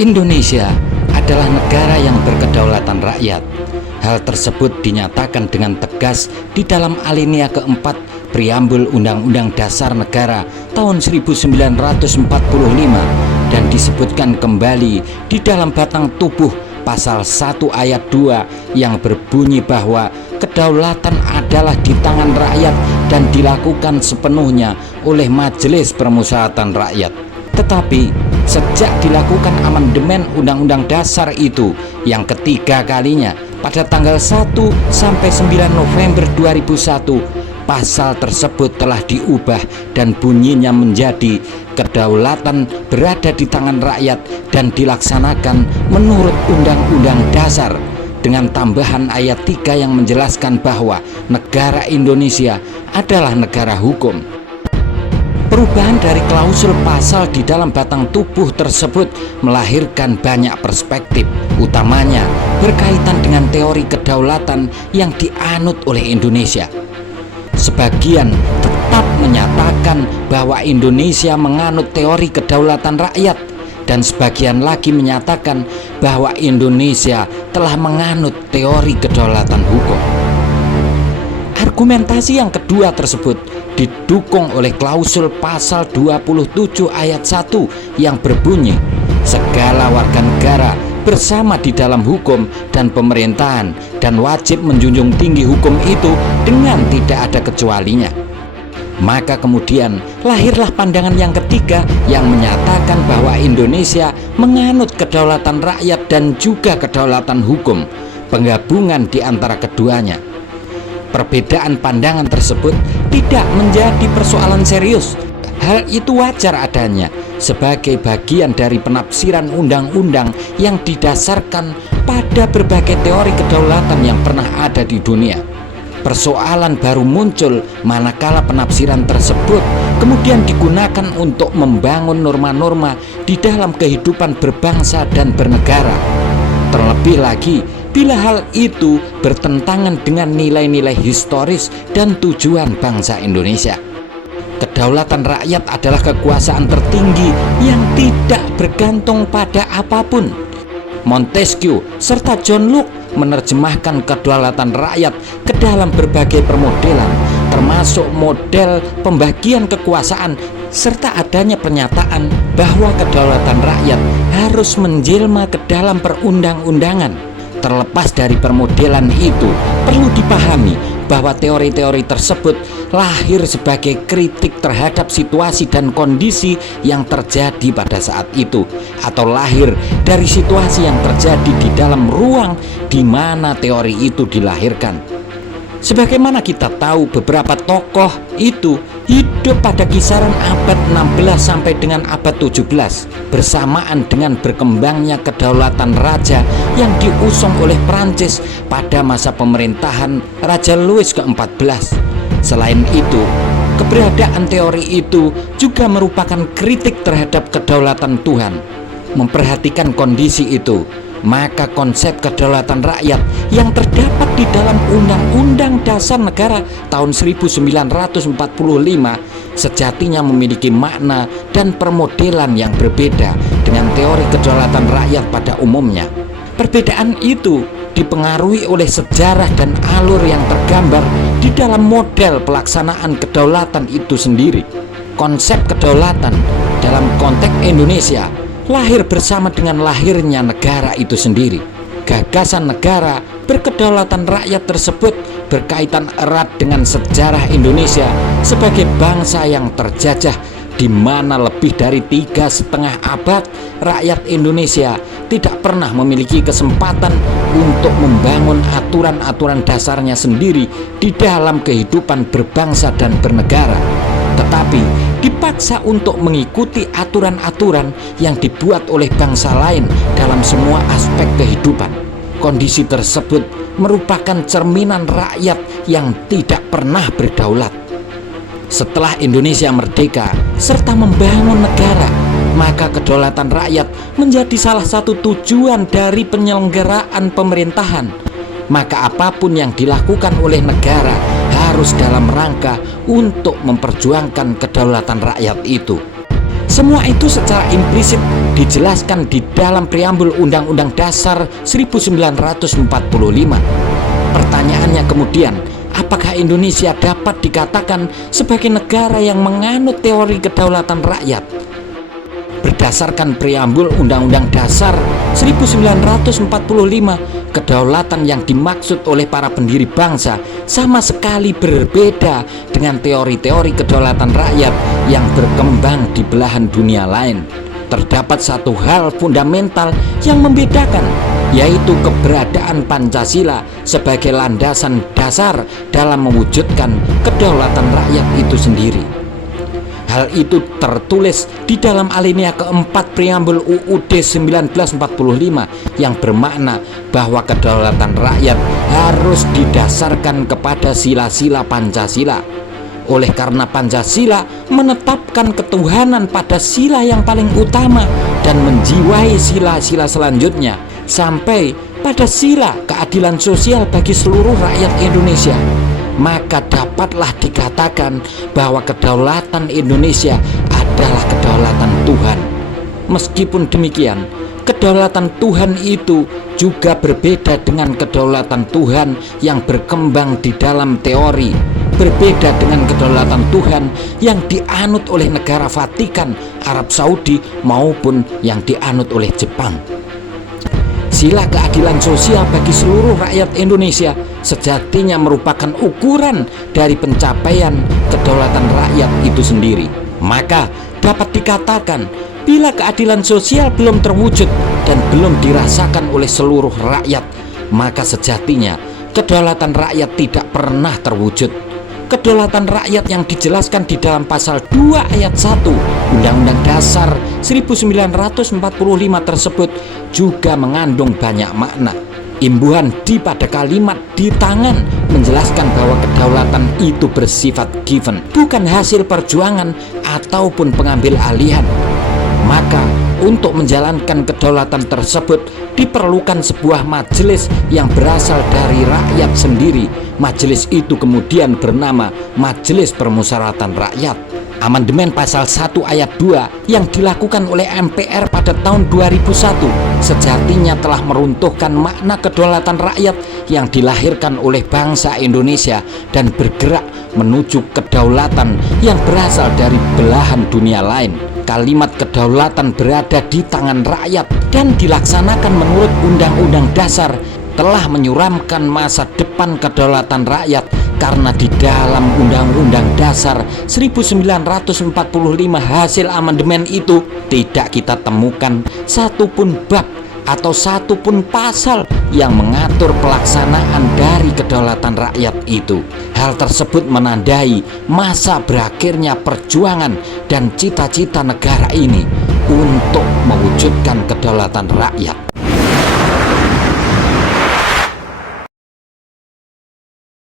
Indonesia adalah negara yang berkedaulatan rakyat. Hal tersebut dinyatakan dengan tegas di dalam alinea keempat Preambul Undang-Undang Dasar Negara tahun 1945 dan disebutkan kembali di dalam batang tubuh pasal 1 ayat 2 yang berbunyi bahwa kedaulatan adalah di tangan rakyat dan dilakukan sepenuhnya oleh Majelis Permusyawaratan Rakyat. Tetapi sejak dilakukan amandemen Undang-Undang Dasar itu yang ketiga kalinya pada tanggal 1 sampai 9 November 2001, pasal tersebut telah diubah dan bunyinya menjadi kedaulatan berada di tangan rakyat dan dilaksanakan menurut Undang-Undang Dasar dengan tambahan ayat 3 yang menjelaskan bahwa negara Indonesia adalah negara hukum. Perubahan dari klausul pasal di dalam batang tubuh tersebut melahirkan banyak perspektif, utamanya berkaitan dengan teori kedaulatan yang dianut oleh Indonesia. Sebagian tetap menyatakan bahwa Indonesia menganut teori kedaulatan rakyat, dan sebagian lagi menyatakan bahwa Indonesia telah menganut teori kedaulatan hukum. Argumentasi yang kedua tersebut didukung oleh klausul pasal 27 ayat 1 yang berbunyi, segala warga negara bersama di dalam hukum dan pemerintahan dan wajib menjunjung tinggi hukum itu dengan tidak ada kecualinya. Maka kemudian lahirlah pandangan yang ketiga yang menyatakan bahwa Indonesia menganut kedaulatan rakyat dan juga kedaulatan hukum, penggabungan di antara keduanya. Perbedaan pandangan tersebut tidak menjadi persoalan serius. Hal itu wajar adanya sebagai bagian dari penafsiran undang-undang yang didasarkan pada berbagai teori kedaulatan yang pernah ada di dunia. Persoalan baru muncul manakala penafsiran tersebut kemudian digunakan untuk membangun norma-norma di dalam kehidupan berbangsa dan bernegara. Terlebih lagi bila hal itu bertentangan dengan nilai-nilai historis dan tujuan bangsa Indonesia. Kedaulatan rakyat adalah kekuasaan tertinggi yang tidak bergantung pada apapun. Montesquieu serta John Locke menerjemahkan kedaulatan rakyat ke dalam berbagai permodelan, termasuk model pembagian kekuasaan, serta adanya pernyataan bahwa kedaulatan rakyat harus menjelma ke dalam perundang-undangan. Terlepas dari permodelan itu, perlu dipahami bahwa teori-teori tersebut lahir sebagai kritik terhadap situasi dan kondisi yang terjadi pada saat itu, atau lahir dari situasi yang terjadi di dalam ruang di mana teori itu dilahirkan. Sebagaimana kita tahu, beberapa tokoh itu hidup pada kisaran abad 16 sampai dengan abad 17 bersamaan dengan berkembangnya kedaulatan raja yang diusung oleh Prancis pada masa pemerintahan Raja Louis ke-14. Selain itu, keberadaan teori itu juga merupakan kritik terhadap kedaulatan Tuhan. Memperhatikan kondisi itu, maka konsep kedaulatan rakyat yang terdapat di dalam Undang-Undang Dasar Negara tahun 1945 sejatinya memiliki makna dan permodelan yang berbeda dengan teori kedaulatan rakyat pada umumnya. Perbedaan itu dipengaruhi oleh sejarah dan alur yang tergambar di dalam model pelaksanaan kedaulatan itu sendiri. Konsep kedaulatan dalam konteks Indonesia lahir bersama dengan lahirnya negara itu sendiri. Gagasan negara berkedaulatan rakyat tersebut berkaitan erat dengan sejarah Indonesia sebagai bangsa yang terjajah, di mana lebih dari 3,5 abad rakyat Indonesia tidak pernah memiliki kesempatan untuk membangun aturan-aturan dasarnya sendiri di dalam kehidupan berbangsa dan bernegara, tetapi dipaksa untuk mengikuti aturan-aturan yang dibuat oleh bangsa lain dalam semua aspek kehidupan. Kondisi tersebut merupakan cerminan rakyat yang tidak pernah berdaulat. Setelah Indonesia merdeka serta membangun negara, maka kedaulatan rakyat menjadi salah satu tujuan dari penyelenggaraan pemerintahan. Maka apapun yang dilakukan oleh negara harus dalam rangka untuk memperjuangkan kedaulatan rakyat itu. Semua itu secara implisit dijelaskan di dalam preambul Undang-Undang Dasar 1945. Pertanyaannya kemudian, apakah Indonesia dapat dikatakan sebagai negara yang menganut teori kedaulatan rakyat? Berdasarkan preambul Undang-Undang Dasar 1945, kedaulatan yang dimaksud oleh para pendiri bangsa sama sekali berbeda dengan teori-teori kedaulatan rakyat yang berkembang di belahan dunia lain. Terdapat satu hal fundamental yang membedakan, yaitu keberadaan Pancasila sebagai landasan dasar dalam mewujudkan kedaulatan rakyat itu sendiri. Hal itu tertulis di dalam alinea keempat preambul UUD 1945 yang bermakna bahwa kedaulatan rakyat harus didasarkan kepada sila-sila Pancasila. Oleh karena Pancasila menetapkan ketuhanan pada sila yang paling utama dan menjiwai sila-sila selanjutnya sampai pada sila keadilan sosial bagi seluruh rakyat Indonesia, maka dapatlah dikatakan bahwa kedaulatan Indonesia adalah kedaulatan Tuhan. Meskipun demikian, kedaulatan Tuhan itu juga berbeda dengan kedaulatan Tuhan yang berkembang di dalam teori, berbeda dengan kedaulatan Tuhan yang dianut oleh negara Vatikan, Arab Saudi, maupun yang dianut oleh Jepang. Sila keadilan sosial bagi seluruh rakyat Indonesia sejatinya merupakan ukuran dari pencapaian kedaulatan rakyat itu sendiri. Maka dapat dikatakan, bila keadilan sosial belum terwujud dan belum dirasakan oleh seluruh rakyat, maka sejatinya kedaulatan rakyat tidak pernah terwujud. Kedaulatan rakyat yang dijelaskan di dalam pasal 2 ayat 1 Undang-Undang Dasar 1945 tersebut juga mengandung banyak makna. Imbuhan di pada kalimat di tangan menjelaskan bahwa kedaulatan itu bersifat given, bukan hasil perjuangan ataupun pengambil alihan. Maka untuk menjalankan kedaulatan tersebut diperlukan sebuah majelis yang berasal dari rakyat sendiri. Majelis itu kemudian bernama Majelis Permusyawaratan Rakyat. Amandemen pasal 1 ayat 2 yang dilakukan oleh MPR pada tahun 2001 sejatinya telah meruntuhkan makna kedaulatan rakyat yang dilahirkan oleh bangsa Indonesia dan bergerak menuju kedaulatan yang berasal dari belahan dunia lain. Kalimat kedaulatan berada di tangan rakyat dan dilaksanakan menurut Undang-Undang Dasar telah menyuramkan masa depan kedaulatan rakyat, karena di dalam Undang-Undang Dasar 1945 hasil amandemen itu tidak kita temukan satupun bab atau satupun pasal yang mengatur pelaksanaan dari kedaulatan rakyat itu. Hal tersebut menandai masa berakhirnya perjuangan dan cita-cita negara ini untuk mewujudkan kedaulatan rakyat.